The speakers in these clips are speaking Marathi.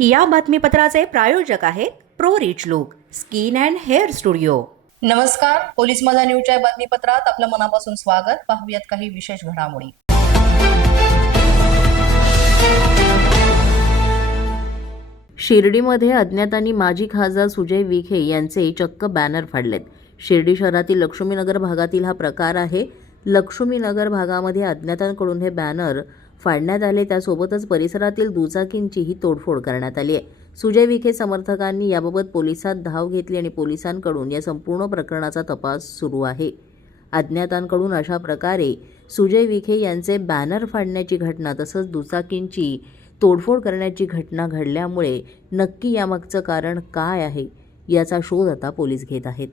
या बातमीपत्राचे प्रायोजक आहेत Pro Rich Look Skin and Hair Studio. नमस्कार पोलीस माझा न्यूजच्या या बातमीपत्रात आपलं मनापासून स्वागत. पाहूयात काही विशेष घडामोडी. शिर्डीमध्ये अज्ञातांनी माजी खासदार सुजय विखे यांचे चक्क बॅनर फाडलेत. शिर्डी शहरातील लक्ष्मीनगर भागातील हा प्रकार आहे. लक्ष्मीनगर भागामध्ये अज्ञातांकडून हे बॅनर फाडण्यात आले. त्यासोबतच परिसरातील दुचाकींचीही तोडफोड करण्यात आली आहे. सुजय विखे समर्थकांनी याबाबत पोलिसात धाव घेतली आणि पोलिसांकडून या संपूर्ण प्रकरणाचा तपास सुरू आहे. अज्ञातांकडून अशा प्रकारे सुजय विखे यांचे बॅनर फाडण्याची घटना तसंच दुचाकींची तोडफोड करण्याची घटना घडल्यामुळे नक्की यामागचं कारण काय आहे याचा शोध आता पोलीस घेत आहेत.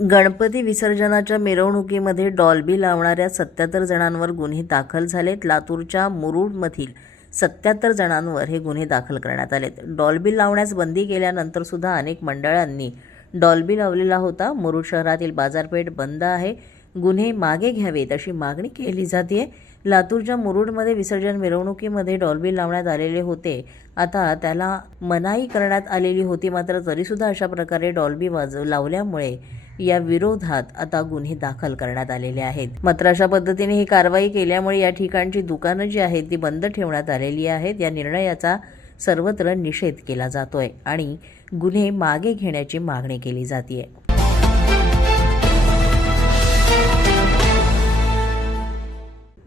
गणपती विसर्जनाच्या मिरवणुकीमध्ये डॉल्बी लावणाऱ्या सत्याहत्तर जणांवर गुन्हे दाखल झालेत. लातूरच्या मुरुडमधील सत्याहत्तर जणांवर हे गुन्हे दाखल करण्यात आलेत. डॉल्बी लावण्यास बंदी केल्यानंतर सुद्धा अनेक मंडळांनी डॉल्बी लावलेला होता. मुरुड शहरातील बाजारपेठ बंद आहे. गुन्हे मागे घ्यावेत अशी मागणी केली जाते लातूरच्या मुरुडमध्ये विसर्जन मिरवणुकीमध्ये डॉल्बी लावण्यात आलेले होते. आता त्याला मनाई करण्यात आलेली होती मात्र तरीसुद्धा अशा प्रकारे डॉल्बी वाजव लावल्यामुळे या विरोधात आता गुन्हे दाखल करण्यात आलेले आहेत. मात्र अशा पद्धतीने ही कारवाई केल्यामुळे या ठिकाणची दुकानं जी आहेत ती बंद ठेवण्यात आलेली आहेत. या निर्णयाचा सर्वत्र निषेध केला जातोय आणि गुन्हे मागे घेण्याची मागणी केली जाते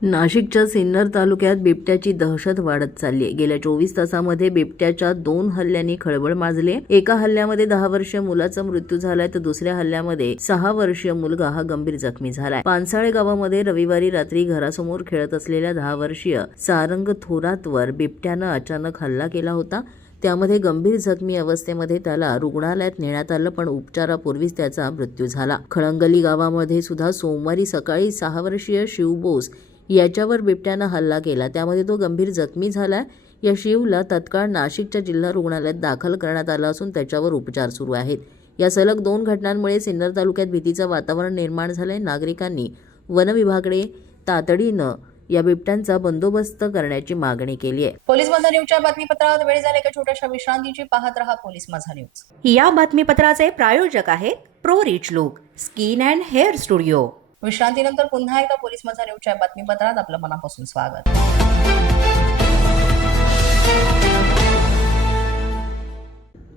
नाशिकच्या सिन्नर तालुक्यात बिबट्याची दहशत वाढत चालली आहे. गेल्या चोवीस तासामध्ये बिबट्याच्या दोन हल्ल्यांनी खळबळ माजली एका हल्ल्यामध्ये दहा वर्षीय मुलाचा मृत्यू झालाय तर दुसऱ्या हल्ल्यामध्ये सहा वर्षीय मुलगा हा गंभीर जखमी झालाय. पानसाळे गावामध्ये रविवारी रात्री घरासमोर खेळत असलेल्या दहा वर्षीय सारंग थोरातवर बिबट्यानं अचानक हल्ला केला होता. त्यामध्ये गंभीर जखमी अवस्थेमध्ये त्याला रुग्णालयात नेण्यात आलं पण उपचारापूर्वीच त्याचा मृत्यू झाला. खळंगली गावामध्ये सुद्धा सोमवारी सकाळी सहा वर्षीय शिव बोस याच्यावर बिबट्यानं हल्ला केला. त्यामध्ये तो गंभीर जखमी झाला. या शिवला तत्काळ नाशिकच्या जिल्हा रुग्णालयात दाखल करण्यात आलं असून त्याच्यावर उपचार सुरू आहेत. या सलग दोन घटनांमुळे सिन्नर तालुक्यात भीतीचं वातावरण निर्माण झालंय. नागरिकांनी वनविभागाकडे तातडीनं या बिबट्यांचा बंदोबस्त करण्याची मागणी केली आहे. पोलीस माझा न्यूजच्या बातमीपत्रात वेळ झाले एका छोट्याशा विश्रांतीची पाहत रहा पोलीस माझा न्यूज. या बातमीपत्राचे प्रायोजक आहेत Pro Rich Look Skin and Hair Studio. विश्रांतीनंतर पुन्हा एका पोलीस माझा न्यूजच्या बातमीपत्रात आपलं मनापासून स्वागत.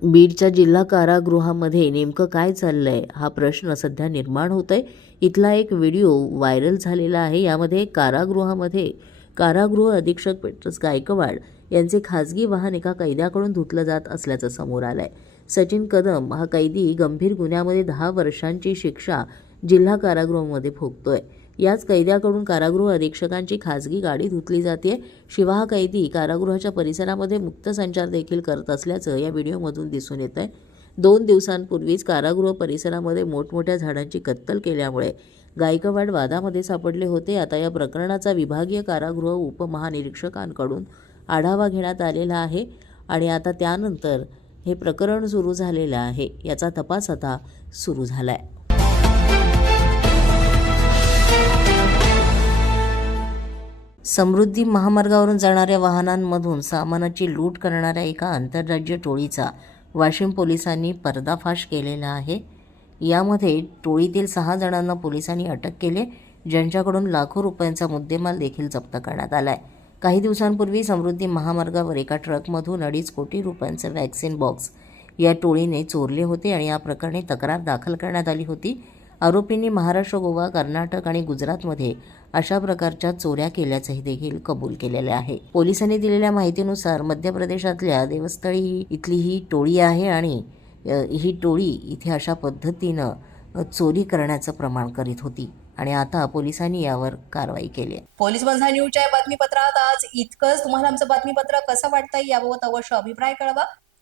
बीडच्या जिल्हा कारागृहामध्ये नेमकं काय चाललंय? हा प्रश्न सध्या निर्माण होतोय. इथला एक व्हिडिओ व्हायरल झालेला आहे. यामध्ये कारागृहामध्ये कारागृह अधीक्षक पेट्रस गायकवाड यांचे खाजगी वाहन एका कैद्याकडून धुतलं जात असल्याचं समोर आलं आहे सचिन कदम हा कैदी गंभीर गुन्ह्यामध्ये दहा वर्षांची शिक्षा जिल्हा कारागृहामध्ये भोगतोय. याच कैद्याकडून कारागृह अधीक्षकांची खाजगी गाडी धुतली जाते शिवा हा कैदी कारागृहाच्या परिसरामध्ये मुक्त संचार देखील करत असल्याचं या व्हिडिओमधून दिसून येत आहे दोन दिवसांपूर्वीच कारागृह परिसरामध्ये मोठमोठ्या झाडांची कत्तल केल्यामुळे गायकवाड वादामध्ये सापडले होते. आता या प्रकरणाचा विभागीय कारागृह उपमहानिरीक्षकांकडून आढावा घेण्यात आलेला आहे आणि आता त्यानंतर हे प्रकरण सुरू झालेलं आहे. याचा तपास आता सुरू झाला आहे समृद्धी महामार्गावरून जाणाऱ्या वाहनांमधून सामानाची लूट करणाऱ्या एका आंतरराज्य टोळीचा वाशिम पोलिसांनी पर्दाफाश केलेला आहे. यामध्ये टोळीतील सहा जणांना पोलिसांनी अटक केले ज्यांच्याकडून लाखो रुपयांचा मुद्देमाल देखील जप्त करण्यात आला आहे काही दिवसांपूर्वी समृद्धी महामार्गावर एका ट्रकमधून अडीच कोटी रुपयांचे वॅक्सिन बॉक्स या टोळीने चोरले होते आणि या प्रकरणी तक्रार दाखल करण्यात आली होती. आरोपींनी महाराष्ट्र गोवा कर्नाटक आणि गुजरातमध्ये अशा प्रकारच्या चोऱ्या केल्याचंही देखील कबूल केलेले आहे. पोलिसांनी दिलेल्या माहितीनुसार मध्य प्रदेशातल्या देवस्थळी इथली ही टोळी आहे आणि ही टोळी इथे अशा पद्धतीनं चोरी करण्याचं प्रमाण करीत होती आणि आता पोलिसांनी यावर कारवाई केली आहे. पोलीस बंधा न्यूजच्या बातमीपत्रात आज इतकंच. तुम्हाला आमचं बातमीपत्र कसं वाटतंय याबाबत अवश्य अभिप्राय कळवा.